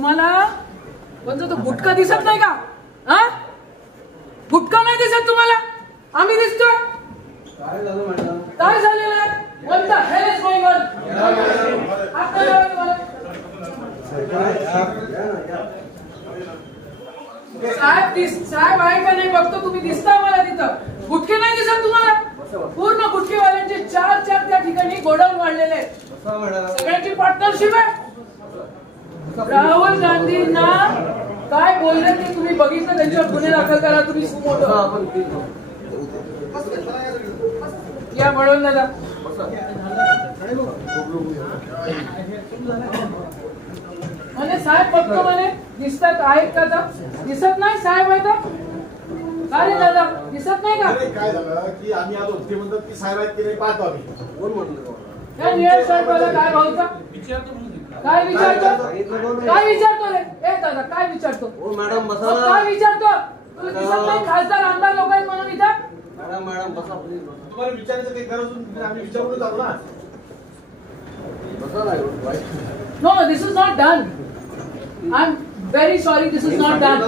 तुम्हाला कोणता तो गुटखा दिसत नाही का? हा, गुटखा नाही दिसत तुम्हाला? आम्ही दिसतोय. काय झालेलं आहे? What the hell is going on? साहेब आहे का नाही बघतो. तुम्ही दिसता मला तिथं. गुटखे नाही दिसत तुम्हाला? पूर्ण गुटखेवाल्यांचे चार त्या ठिकाणी गोडाऊन वाढलेले आहेत. सगळ्यांची पार्टनरशिप आहे. राहुल गांधींना काय बोलले ते तुम्ही बघितलं. त्यांच्यावर गुन्हे दाखल करा तुम्ही. या म्हणून दादा म्हणे साहेब बघतो म्हणे दिसतात आहेत का? आता दिसत नाही साहेब आहे तर काय दादा दिसत नाही का? काय झालं की आम्ही आलो ते म्हणतात की साहेब आहेत की नाही पाहतो आम्ही. कोण म्हणलं? काय निळ्या शर्टवाला काय भाऊचा काय विचारतो रे? ए दादा काय विचारतो? ओ मॅडम बसा. काय विचारतो? तुला दिसत नाही खासदार आमदार लोक आहेत म्हणून इथं? मॅडम बसा प्लीज. तुम्हाला विचारायचं काही गरज आम्ही विचारूनच आलो ना. बसा ना. No, this is not done. I'm very sorry, this is not done. The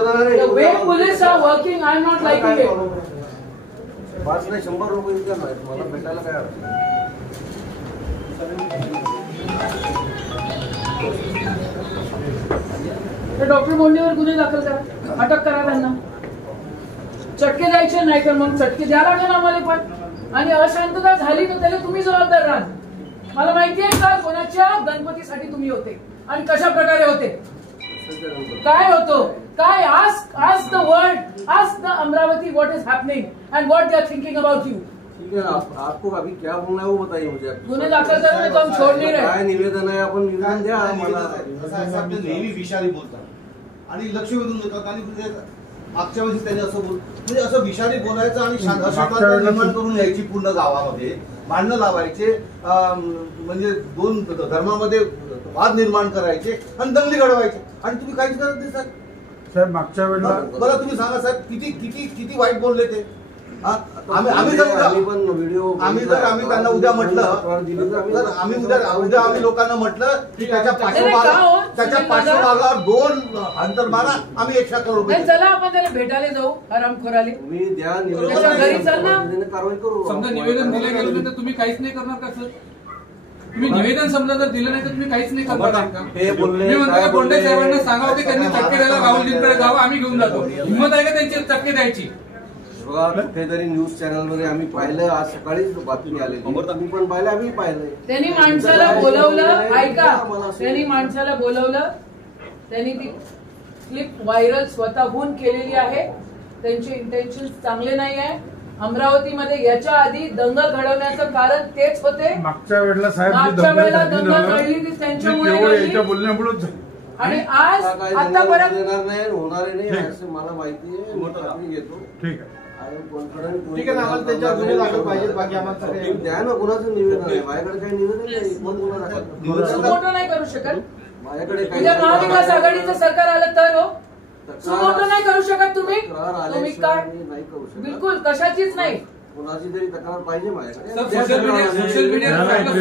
way police are working, I'm not liking it. 5 नाही 100 रुपये विचार नाही मला भेटायला काय अडचण. डॉक्टर बोंडेवर गुन्हे दाखल करा. अटक करा त्यांना. चटके द्यायचे नाही तर मग चटके द्या लागेल आम्हाला पण. आणि अशांतता झाली तर त्याला तुम्ही जबाबदार राहा. मला माहितीये का कोणाच्या गणपतीसाठी तुम्ही होते आणि कशा प्रकारे होते. काय होतो काय आज द वर्ल्ड आज the Amravati what is happening end what they are thinking about you. ठीक है आपको अभी क्या बोलना है वो बताइए मुझे. गुन्हे दाखल करने तो हम छोड़ नहीं रहे. काय निवेदन आहे आपण निवेदन द्या मला. नेहमी विषारी बोलतात आणि लक्ष वेधून देतात. आणि मागच्या वेळेस त्यांनी असं म्हणजे असं विषारी बोलायचं आणि शांतता निर्माण करून यायची पूर्ण गावामध्ये भांडणं लावायचे. म्हणजे दोन धर्मामध्ये वाद निर्माण करायचे आणि दंगली घडवायचे आणि तुम्ही काहीच करत नाही साहेब. मागच्या वेळेला मला तुम्ही सांगा साहेब किती किती किती वाईट बोलले ते. आम्ही त्यांना उद्या म्हटलं उद्या आम्ही लोकांना म्हटलं की त्याच्या पाठोमागावर 2 अंतर मारा आम्ही 100 करोड रुपये. चला आपण त्याला भेटायला जाऊ हरामखोराले. तुम्ही द्या घरी चल ना. कारवाई करू. समजा निवेदन दिलं गेलं नाही तर तुम्ही काहीच नाही करणार का सर? तुम्ही निवेदन समजा जर दिलं नाही तर तुम्ही काहीच नाही करणार का? मी म्हणतो बोंडे साहेबांना सांगावं की त्यांनी चटके द्यायला राहुलजींकडे जावं. आम्ही घेऊन जातो. हिंमत आहे का त्यांची चटके द्यायची? बघा कुठेतरी न्यूज चॅनल मध्ये आम्ही पाहिलं आज सकाळीच बातमी आली. तुम्ही पण पाहिलं आम्ही पाहिलंय. त्यांनी माणसाला बोलवलं. ऐका त्यांनी माणसाला बोलवलं. त्यांनी ती क्लिप व्हायरल स्वतःहून केलेली आहे. त्यांचे इंटेन्शन चांगले नाही आहे. अमरावतीमध्ये याच्या आधी दंगल घडवण्याचं कारण तेच होते. मागच्या वेळेला साहेब दंगल घडली ती त्यांच्यामुळे बोलण्यामुळे. आणि आज आतापर्यंत येणार नाही होणार नाही असं मला माहिती आहे. घेतो ठीक आहे. ठीक आहे ना. आम्हाला त्यांच्यावर गुन्हे दाखल पाहिजे. बाकी आम्हाला द्या ना. कुणाचं निवेदन आहे? माझ्याकडे काही निवेदन नाही. मग गुन्हा दाखल मोठं नाही करू शकत. माझ्याकडे काही महाविकास आघाडीचं सरकार आलं तर हो मोठं नाही करू शकत तुम्ही. तुम्ही काय नाही करू शकत. बिलकुल कशाचीच नाही. कुणाची तरी तक्रार पाहिजे माझ्याकडे. सोशल मीडिया सायबर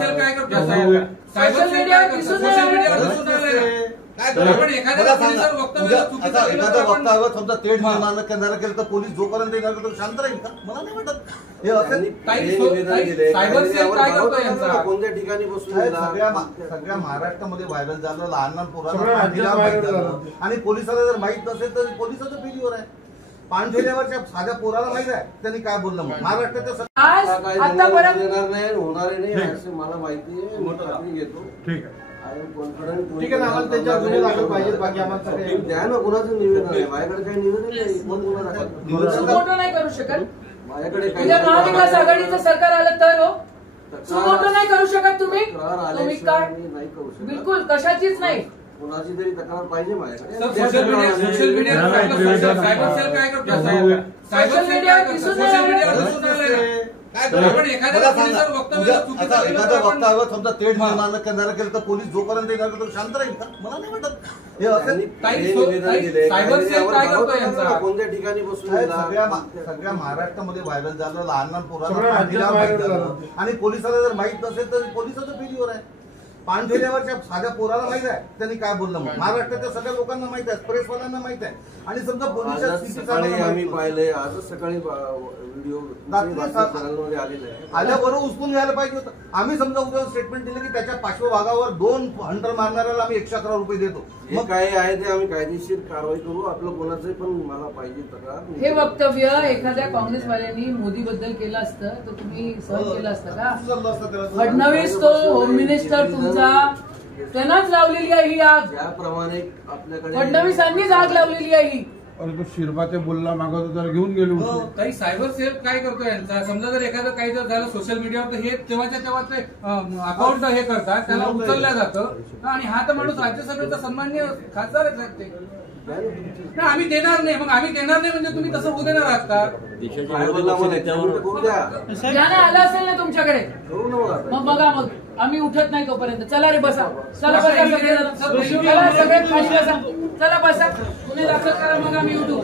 सेल काय करतो? सोशल मीडियावर दिसून एखादा वक्तव्य समजा तेढ निर्माण करणारा केलं तर पोलीस जोपर्यंत येणार तर शांत राहील का? मला नाही वाटत. हे असं सायबर सेल काय करतो यांचा? कोणत्या ठिकाणी बसून सगळ्या महाराष्ट्रामध्ये व्हायरल झालं. लहान पोरांना आणि पोलिसाला जर माहित नसेल तर पोलिसाचं फेरीवर आहे. पाणठेल्यावरच्या साध्या पोराला माहित आहे त्यांनी काय बोललं. महाराष्ट्राच्या आतापर्यंत येणार नाही होणार नाही असं मला माहिती आहे. घेतो. ठीक आहे. ठीक आहे ना. आम्हाला त्यांच्यावर गुन्हे दाखल पाहिजे. बाकी आम्हाला द्या ना. कुणाचं निवेदन आहे? माझ्याकडे काही निवेदन नाही. मग गुन्हा दाखल मोठं नाही करू शकत. माझ्याकडे काही महाविकास आघाडीचं सरकार आलं तर हो मोठं नाही करू शकत. तुम्ही तुम्ही काय नाही करू शकत. बिलकुल कशाचीच नाही. कुणाची तरी तक्रार पाहिजे माझ्याकडे. सोशल मीडिया सायबर सेल काय करतो? सोशल मीडियावर दिसून एखादा वक्तव्य समजा तेढ निर्माण करणारा केलं तर पोलीस जोपर्यंत येणार तर शांत राहील का? मला नाही वाटत. हे असं सायबर सेल काय करतो यांचा? कोणत्या ठिकाणी बसून सगळ्या महाराष्ट्रामध्ये व्हायरल झालं. लहान पोरांना आणि पोलिसाला जर माहित नसेल तर पोलिसाचं फेरीवर आहे. पानठेल्यावरच्या साध्या पोराला माहित आहे त्यांनी काय बोललं म्हणून. महाराष्ट्राच्या सगळ्या लोकांना माहित आहे, प्रेसवाल्यांना माहित आहे. आणि समजा पोलिसांच्या सकाळी आम्ही पाहिलंय, आजच सकाळी व्हिडिओ चॅनलमध्ये आलेला आहे. आल्याबरोबर उचलून घ्यायला पाहिजे होतं. आम्ही समजा उद्या स्टेटमेंट दिलं की त्याच्या पार्श्वभागावर 2 हंटर मारणाऱ्याला आम्ही 111 रुपये देतो. मग काय आहे ते आम्ही कायदेशीर कारवाई करू. आपलं कोणाचंही पण मला पाहिजे तक्रार. हे वक्तव्य एखाद्या काँग्रेसवाल्यांनी मोदीबद्दल केलं असतं तर तुम्ही सहन केलं असतं का? फडणवीस तो होम मिनिस्टर तुमचा, त्यांनाच लावलेली आहे ही आग. ज्याप्रमाणे आपल्याकडे फडणवीसांनीच आग लावलेली आहे ही. अरे तो शिरबाचे बोलला मागवतो तर घेऊन गेलो. काही सायबर सेल काय करतो यांचा, समजा जर एखादं काही जर झालं सोशल मीडियावर तर हे तेव्हाच्या तेव्हा ते अकाउंट हे करतात, त्याला उचलल्या जातं. आणि हा तर माणूस राज्यसभेचा सन्माननीय खासदार आहेत ते. आम्ही देणार नाही, मग आम्ही देणार नाही म्हणजे तुम्ही तसं होऊ देणार आहात का? ज्याने आलं असेल ना तुमच्याकडे मग बघा, मग आम्ही उठत नाही तोपर्यंत. चला रे बसा, चला बसा चला सगळ्यात खाली बसा, चला बसा, गुन्हे दाखल करा, मग आम्ही उठू.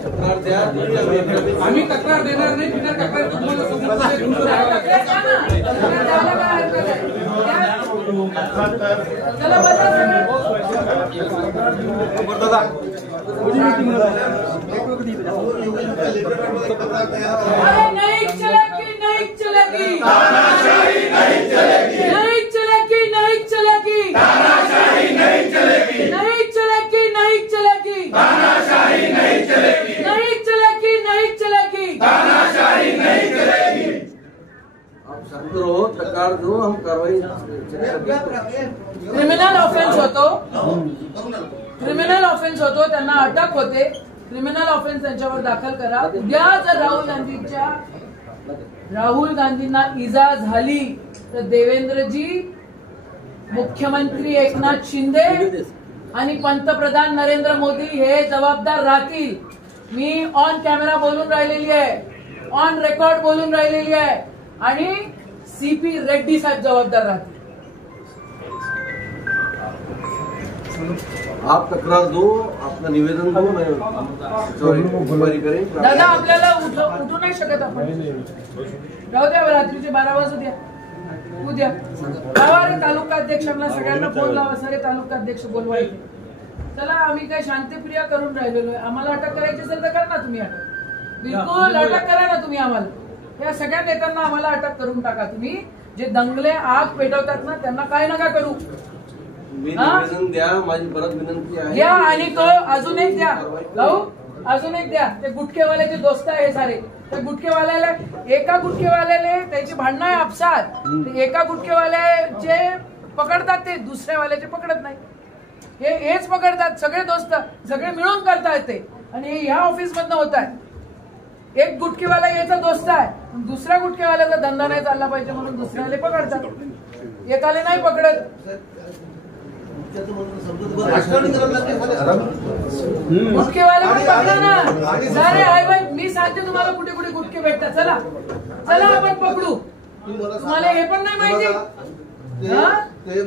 आम्ही तक्रार देणार नाही, बिना तक्रार चला बसा नहीं चलेगी, नहीं चलेगी, नहीं चलेगी, नहीं चलेगी, नहीं चलेगी, नहीं चलेगी, नहीं चलेगी, नहीं चलेगी, नहीं चलेगी, नहीं चलेगी. आप शांत रहो, तक्रार दो, हम कार्रवाई. क्रिमिनल ऑफेन्स होतो, क्रिमिनल ऑफेन्स होतो, त्यांना अटक होते. क्रिमिनल ऑफेन्स त्यांच्यावर दाखल करा. उद्या जर राहुल गांधींना इजा झाली तर देवेंद्रजी, मुख्यमंत्री एकनाथ शिंदे आणि पंतप्रधान नरेंद्र मोदी हे जबाबदार राहतील. मी ऑन कॅमेरा बोलून राहिलेली आहे, ऑन रेकॉर्ड बोलून राहिलेली आहे. आणि सीपी रेड्डी साहेब जबाबदार राहतील. आप तक्रार दो, आपलं निवेदन दो, इंक्वायरी करेन. दादा आपल्याला उठू नाही शकत आपण. राहू द्या, रात्रीचे 12 वाजू द्या, उद्या लावा रे तालुका अध्यक्षांना, सगळ्यांना फोन लावा, सगळे तालुका अध्यक्ष बोलवायचे. चला, आम्ही काय शांतिप्रिया करून राहिलेलो आहे. आम्हाला अटक करायची असेल तर करा ना तुम्ही अटक, बिलकुल अटक करा ना तुम्ही आम्हाला. या सगळ्या नेत्यांना आम्हाला अटक करून टाका. तुम्ही जे दंगले आग पेटवतात ना त्यांना काय नका करू. निवेदन द्या, माझी परत विनंती आहे. द्या आणि तो अजून एक द्या भाऊ, अजून एक द्या. ते गुटखेवाल्याचे दोस्त आहे सारे. त्या गुटखेवाल्याला, एका गुटखेवाल्याला त्याची भांडणं आहे आपसात. एका गुटखेवाल्याचे पकडतात, ते दुसऱ्यावाल्याचे पकडत नाही. हेच पकडतात, सगळे दोस्त सगळे मिळून करतायत ते. आणि हे ह्या ऑफिस मधनं होत आहे. एक गुटखेवाला याचा दोस्त आहे, दुसऱ्या गुटखेवाल्याचा धंदा नाही चालला पाहिजे म्हणून दुसऱ्याला पकडतात, एकाला नाही पकडत. गुटखेवाले पण पकडा ना सारे. आहे मी सांगते तुम्हाला कुठे कुठे गुटखे भेटतात. चला चला आपण पकडू. तुम्हाला हे पण नाही माहिती ते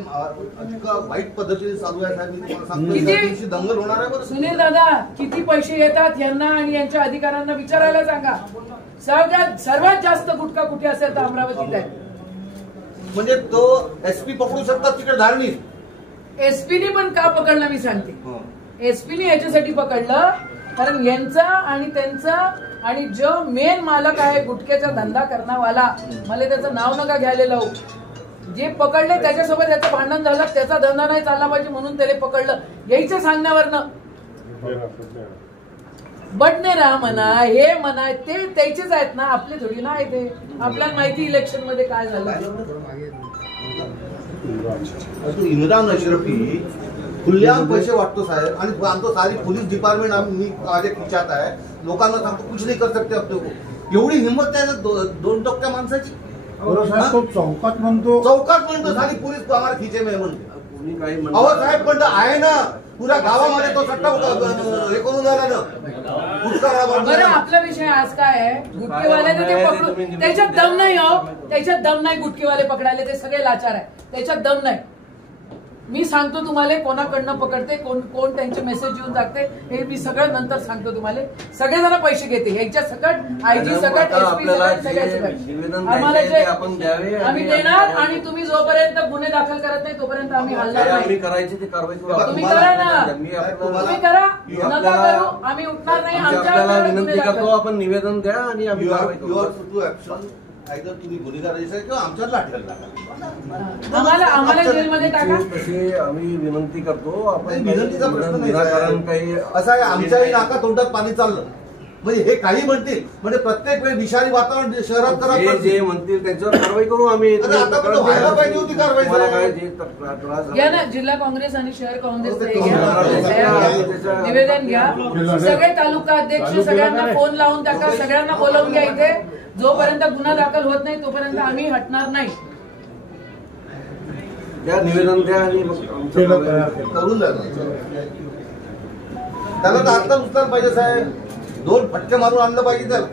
वाईट पद्धतीने चालू आहे साहेब. मी तुम्हाला सांगतो दंगल होणार आहे. सुनील दादा, किती पैसे येतात यांना आणि यांच्या अधिकाऱ्यांना विचारायला सांगा. सर्वात जास्त गुटखा कुठे असेल तर अमरावतीत आहे. म्हणजे तो एसपी पकडू शकतात तिकडे धारणी. एसपीने पण का पकडलं मी सांगते. एसपीने याच्यासाठी पकडलं कारण यांचा आणि त्यांचा आणि जो मेन मालक आहे गुटख्याचा धंदा करणावाला, मला त्याचं नाव नका घ्यायला लावू, जे पकडले त्याच्यासोबत याचं भांडण झालं, त्याचा धंदा नाही चालला पाहिजे म्हणून त्याला पकडलं. यायचं सांगण्यावरनं बडनेरा म्हणा, हे म्हणा, ते त्याचेच आहेत ना, आपले थोडी ना आहे. ते आपल्याला माहिती इलेक्शन मध्ये काय झालं. इम्रान अशरफी खुल्लेआम पैसे वाटतो साहेब. आणि आमचं सारी पोलीस डिपार्टमेंट मी माझ्या खिचात आहे. लोकांना सांगतो कुछ नाही कर सकते अपने को. एवढी हिंमत आहे ना 2 टक्क्या माणसाची. चौकात म्हणतो, सारी पोलीस आम्हाला खिचे में म्हणते. अहो साहेब पण आहे ना, पुऱ्या गावामध्ये तो सट्टा हे करून झाला ना. बरं, आपला विषय आज काय आहे, गुटखेवाल्याने ते पकडून, त्याच्यात दम नाही. हो, त्याच्यात दम नाही. गुटखेवाले पकडायले ते सगळे लाचार आहे, त्याच्यात दम नाही. मी सांगतो तुम्हाला कोणाकडनं पकडते, कोण कोण त्यांचे मेसेज येऊन टाकते, हे मी सगळं नंतर सांगतो तुम्हाला. सगळेजण पैसे घेते यांच्या सकट, आयजी सकट, एसपी सकट, सगळ्या सकट आम्हाला जे आम्ही देणार. आणि तुम्ही जोपर्यंत गुन्हे दाखल करत नाही तोपर्यंत आम्ही हलणार नाही. करायची ते कारवाई तुम्ही करा ना, तुम्ही करा, नका करू, आम्ही उठणार नाही. आमच्या विनंती करतो, आपण निवेदन द्या आणि आम्ही तुम्ही गुन्हेगार किंवा आमच्यावर लाठीहाल टाका, आम्हाला जेलमध्ये टाका. तशी आम्ही विनंती करतो. आपण विनंतीचा प्रश्न निराकरण काही असं आहे. आमच्याही नाका तोंडात पाणी चाललं म्हणजे हे काही म्हणतील म्हणजे प्रत्येक वेळी विषारी वातावरण शहरात करा, जे म्हणतील त्यांच्यावर कारवाई करू आम्ही. आता व्हायला पाहिजे होती कारवाई. घ्या ना, जिल्हा काँग्रेस आणि शहर काँग्रेस निवेदन घ्या. सगळे तालुका अध्यक्ष सगळ्यांना फोन लावून टाका, सगळ्यांना बोलवून घ्या इथे. जोपर्यंत गुन्हा दाखल होत नाही तोपर्यंत आम्ही हटणार नाही. त्या निवेदन द्या आणि करून द्या. त्याला तर आता उचलायला पाहिजे साहेब, 2 फटके मारून आणलं पाहिजे त्याला.